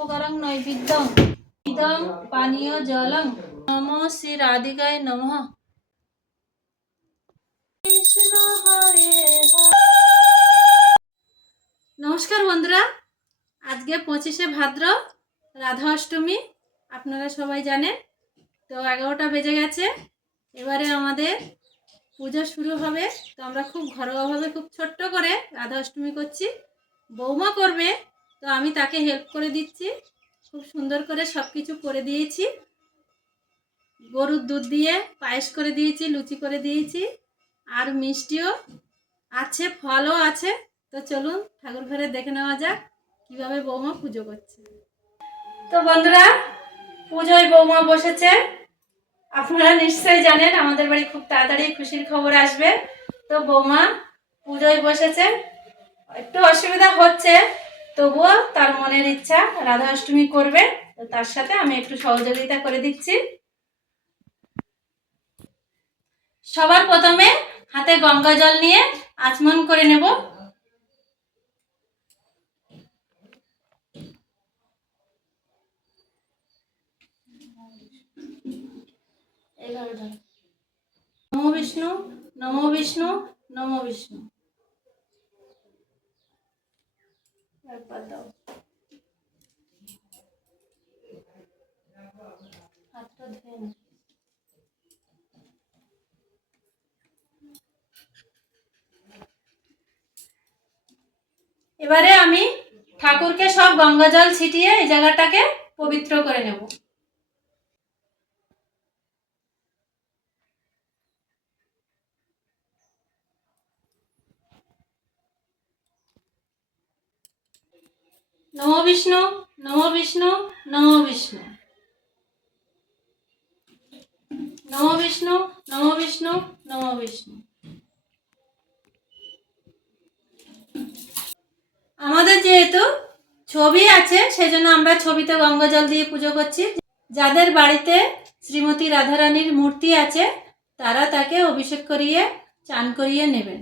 উপকরণ নৈবেদ্যং ইদং পানীয় জলং নমঃ শ্রী রাধিকায় নমঃ। কৃষ্ণ হরে হরে। নমস্কার বন্ধুরা, আজকে 25শে ভাদ্র রাধা অষ্টমী, আপনারা সবাই জানেন। তো 11টা বেজে গেছে, এবারে আমাদের পুজো শুরু হবে। তো আমরা খুব ঘরোয়াভাবে খুব ছোট্ট করে রাধা অষ্টমী করছি। বৌমা করবে, তো আমি তাকে হেল্প করে দিচ্ছি। খুব সুন্দর করে সব কিছু করে দিয়েছি। গরুর দুধ দিয়ে পায়েস করে দিয়েছি, লুচি করে দিয়েছি, আর মিষ্টিও আছে, ফলও আছে। তো চলুন ঠাকুর ঘরে দেখে নেওয়া যাক কিভাবে বৌমা পুজো করছে। তো বন্ধুরা, পুজোয় বৌমা বসেছে। আপনারা নিশ্চয়ই জানেন আমাদের বাড়ি খুব তাড়াতাড়ি খুশির খবর আসবে। তো বৌমা পুজোয় বসেছে, একটু অসুবিধা হচ্ছে, তবুও তার মনের ইচ্ছা রাধা অষ্টমী করবে। তো তার সাথে আমি একটু সহযোগিতা করে দিচ্ছি। সবার প্রথমে হাতে গঙ্গা জল নিয়ে আচমন করে নেব। নমো বিষ্ণু, নমো বিষ্ণু, নমো বিষ্ণু। একবার দাও, হাতটা ধুয়ে নাও। এবারে আমি ঠাকুরকে সব গঙ্গা জল ছিটিয়ে এই জায়গাটাকে পবিত্র করে নেব। নমো বিষ্ণু, নমো বিষ্ণু, নমো বিষ্ণু, নমো বিষ্ণু, নমো বিষ্ণু, নমো বিষ্ণু। আমাদের যেহেতু ছবি আছে, সেজন্য আমরা ছবিতে গঙ্গা জল দিয়ে পুজো করছি। যাদের বাড়িতে শ্রীমতী রাধারানীর মূর্তি আছে, তারা তাকে অভিষেক করিয়ে চান করিয়ে নেবেন।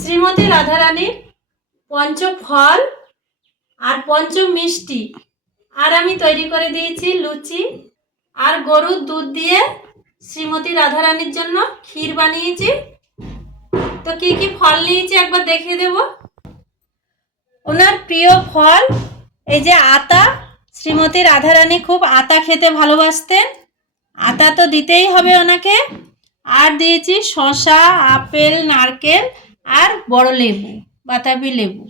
শ্রীমতী রাধারানীর পঞ্চ ফল আর পঞ্চ মিষ্টি, আর আমি তৈরি করে দিয়েছি লুচি, আর গরুর দুধ দিয়ে শ্রীমতী রাধারানীর জন্য ক্ষীর বানিয়েছি। তো কি কি ফল নিয়েছি একবার দেখিয়ে দেব। ওনার প্রিয় ফল এই যে আতা। শ্রীমতী রাধারানী খুব আতা খেতে ভালোবাসতেন, আতা তো দিতেই হবে ওনাকে। আর দিয়েছি শসা, আপেল, নারকেল আর বড় লেবু, বাতাবি লেবু।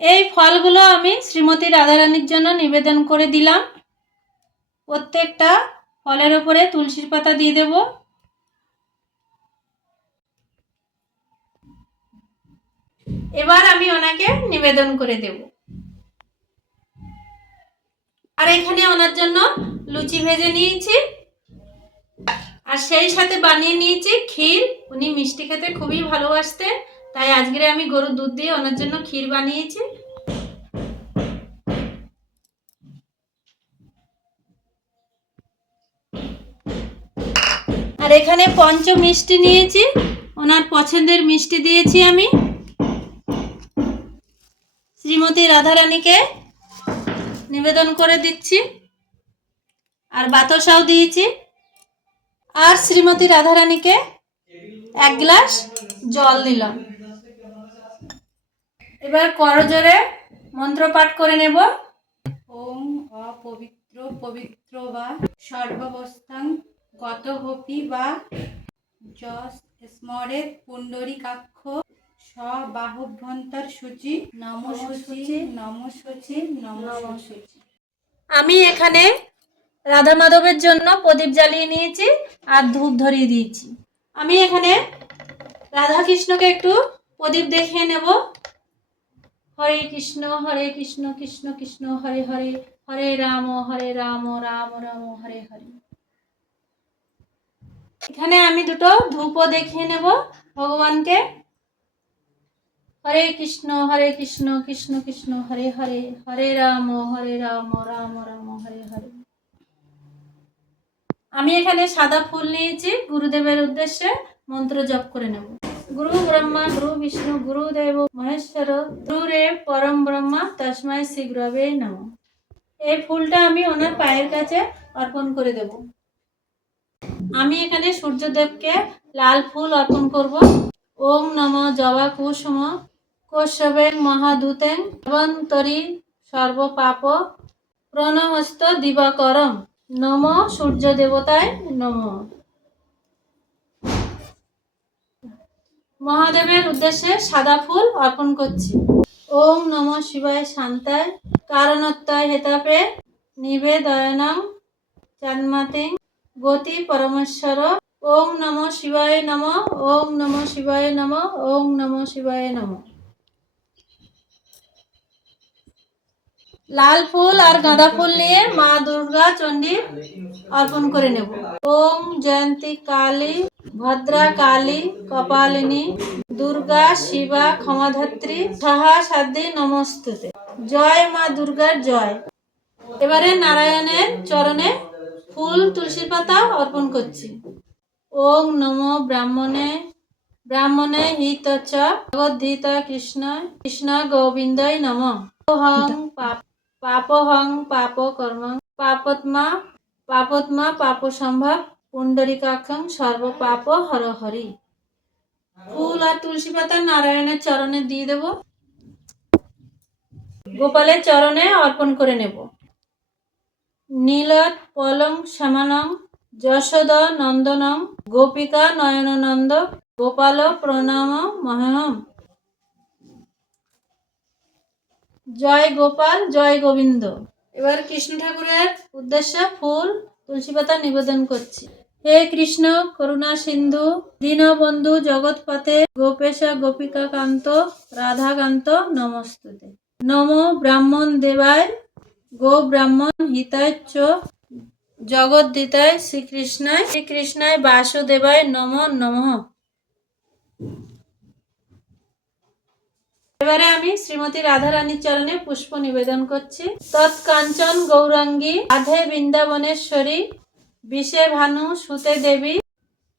এই ফলগুলো আমি শ্রীমতী রাধারানীর জন্য নিবেদন করে দিলাম। প্রত্যেকটা ফলের ওপরে তুলসীর পাতা দিয়ে দেব। এবার আমি ওনাকে নিবেদন করে দেব। আর এখানে ওনার জন্য লুচি ভেজে নিয়েছি, আর সেই সাথে বানিয়ে নিয়েছি ক্ষীর। উনি মিষ্টি খেতে খুবই ভালোবাসতেন, তাই আজকে আমি গরুর দুধ দিয়ে ওনার জন্য ক্ষীর বানিয়েছি। আর এখানে পঞ্চ মিষ্টি নিয়েছি, ওনার পছন্দের মিষ্টি দিয়েছি আমি। শ্রীমতী রাধারানীকে নিবেদন করে দিচ্ছি, আর বাতাসাও দিয়েছি। আর শ্রীমতী রাধারানীকে 1 গ্লাস জল দিলাম। এবার করজোরে মন্ত্র পাঠ করে নেব। ওম অপবিত্র পবিত্র বা সর্বাবস্থাং গতহপি বা যস স্মরে পুণ্ডরীকাক্ষ স্ববাহুভ্যন্তর সূচি নম সূচি নম সূচি নম সূচি। আমি এখানে রাধা মাধবের জন্য প্রদীপ জ্বালিয়ে নিয়েছি আর ধূপ ধরিয়ে দিয়েছি। আমি এখানে রাধা কৃষ্ণকে একটু প্রদীপ দেখিয়ে নেব। হরে কৃষ্ণ কৃষ্ণ কৃষ্ণ হরে হরে, হরে রাম রাম রাম হরে হরে। এখানে আমি দুটো ধূপও দেখিয়ে নেব ভগবানকে। হরে কৃষ্ণ কৃষ্ণ কৃষ্ণ হরে হরে, হরে রাম রাম রাম হরে হরে। আমি এখানে সাদা ফুল নিয়েছি, গুরুদেবের উদ্দেশ্যে মন্ত্র জপ করে নেব। গুরু ব্রহ্মা গুরু বিষ্ণু গুরুদেব মহেশ্বর গুরুরেব পরম ব্রহ্মা তস্মাই শ্রী গুরবে নমঃ। এই ফুলটা আমি ওনার পায়ের কাছে অর্পণ করে দেব। আমি এখানে সূর্যদেবকে লাল ফুল অর্পণ করব। ওম নমঃ জবা কুসুম কশ্যপে মহাদূতেন অবন্তরী সর্বপাপ প্রণহস্ত দিবাকরম নমঃ সূর্য দেবতায় নমঃ। মহাদেবের উদ্দেশ্যে সাদা ফুল অর্পণ করছি। ওম নমঃ শিবায় শান্তায় কারণত্বয় হেতাপে নিবেদয়নং চান্মাতিং গতি পরমেশ্বর। ওম নমঃ শিবায় নমঃ। ওম নমঃ শিবায় নমঃ। ওম নমঃ শিবায় নমঃ। লাল ফুল আর গাঁদা ফুল নিয়ে মা দুর্গা চণ্ডী অর্পণ করে নেব। ওম জয়ন্তী কালী ভদ্রা কালী কপালিনী দুর্গা শিবা ক্ষমাধাত্রী সহাসাধ্যি নমস্তুতে। জয় মা দুর্গার জয়। এবারে নারায়ণের চরণে ফুল তুলসী পাতা অর্পণ করছি। ওম নমো ব্রাহ্মণে ব্রাহ্মণে হিত চ ভগবদ্গীতা কৃষ্ণ কৃষ্ণ গোবিন্দয় নমঃ। হং পাপহং পাপ কর্ম পাপত্মা পাপত্মা পাপ সম্ভব পুণ্ডরিকাক্ষং সর্ব পাপ হর হরি। ফুল আর তুলসী পাতা নারায়ণের চরণে দিয়ে দেব। গোপালের চরণে অর্পণ করে নেব। নীলত পলং সমানং যশোদ নন্দনং গোপিকা নয়ননন্দ গোপাল প্রণাম মহম। জয় গোপাল জয় গোবিন্দ। এবার কৃষ্ণ ঠাকুরের উদ্দেশ্যে ফুল তুলসী পাতা নিবেদন করছি। হে কৃষ্ণ করুণা সিন্ধু দীনবন্ধু জগৎপতে গোপেশ গোপিকা কান্ত রাধাকান্ত নমস্তুতে। নমো ব্রাহ্মণ দেবায় গো ব্রাহ্মণ হিতায় চ জগদ্দিতায় শ্রীকৃষ্ণায় বাসুদেবায় নমো নমঃ। এবারে আমি শ্রীমতী রাধারানীর চরণে পুষ্প নিবেদন করছি। তৎকাঞ্চন গৌরাঙ্গী রাধে বৃন্দাবনেশ্বরী বিষে ভানু সুতে দেবী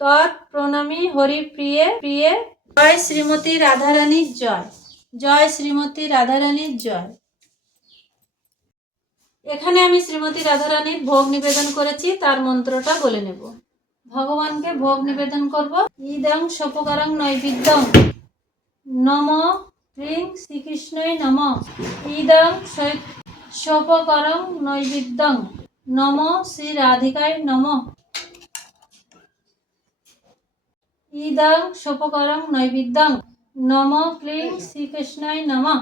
তৎ প্রণমী হরি প্রিয়ে প্রিয়ে। জয় শ্রীমতী রাধারানীর জয়। জয় শ্রীমতী রাধারানীর জয়। এখানে আমি শ্রীমতী রাধারানীর ভোগ নিবেদন করেছি, তার মন্ত্রটা বলে নেব। ভগবানকে ভোগ নিবেদন করব। ইদং সোপকারং নৈবেদ্যং নমঃ শ্রী শ্রীকৃষ্ণই নমঃ। ইদং সোপকারং নৈবেদ্যং নমঃ শ্রী রাধিকায় নমঃ। ইদং সোপকারং নৈবেদ্যং নমঃ ক্লীং শ্রীকৃষ্ণায় নমঃ।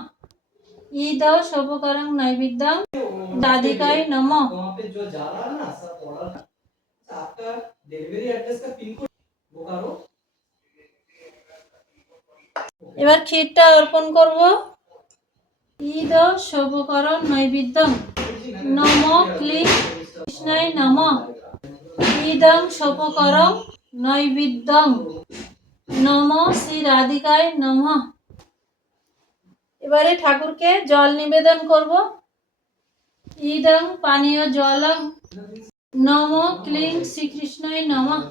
ইদং সোপকারং নৈবেদ্যং রাধিকায় নমঃ। এবার ক্ষীরটা অর্পণ করব। ইদং সোপকারং নৈবেদ্যং নমঃ ক্লীং কৃষ্ণায় নমঃ। ইদং সোপকারং নৈবেদ্যং নমঃ শ্রী রাধিকায় নমঃ। এবারে ঠাকুরকে জল নিবেদন করব। ইদং পানীয় জলং নমঃ ক্লীং শ্রীকৃষ্ণায় নমঃ।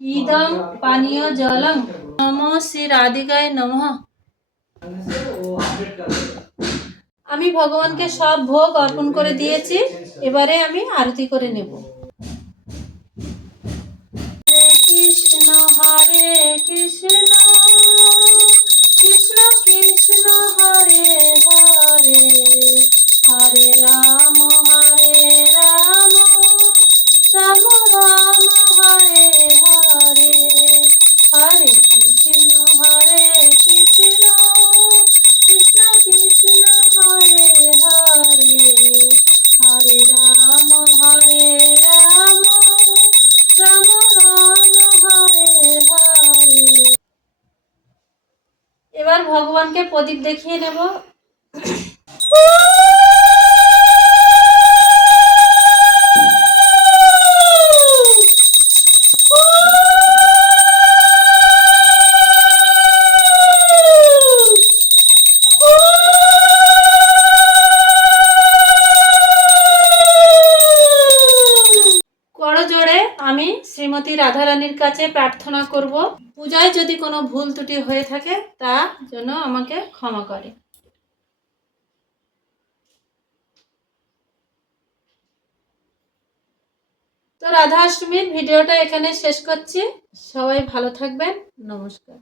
ইদং পানীয় জলং নমঃ শ্রী রাধিকায় নমঃ। আমি ভগবানকে সব ভোগ অর্পণ করে দিয়েছি। এবারে আমি আরতি করে নেব। হরে কৃষ্ণ কৃষ্ণ কৃষ্ণ হরে হরে হরে রাম রাম রাম হরে হরে হরে কৃষ্ণ কৃষ্ণ কৃষ্ণ হরে হরে হরে রাম রাম রাম হরে হরে। এবার ভগবানকে প্রদীপ দেখিয়ে নেব। শ্রীমতী রাধারানীর কাছে প্রার্থনা করব পূজায় যদি কোনো ভুল ত্রুটি হয়ে থাকে তা যেন আমাকে ক্ষমা করে। তো রাধা অষ্টমীর ভিডিওটা এখানে শেষ করছি। সবাই ভালো থাকবেন। নমস্কার।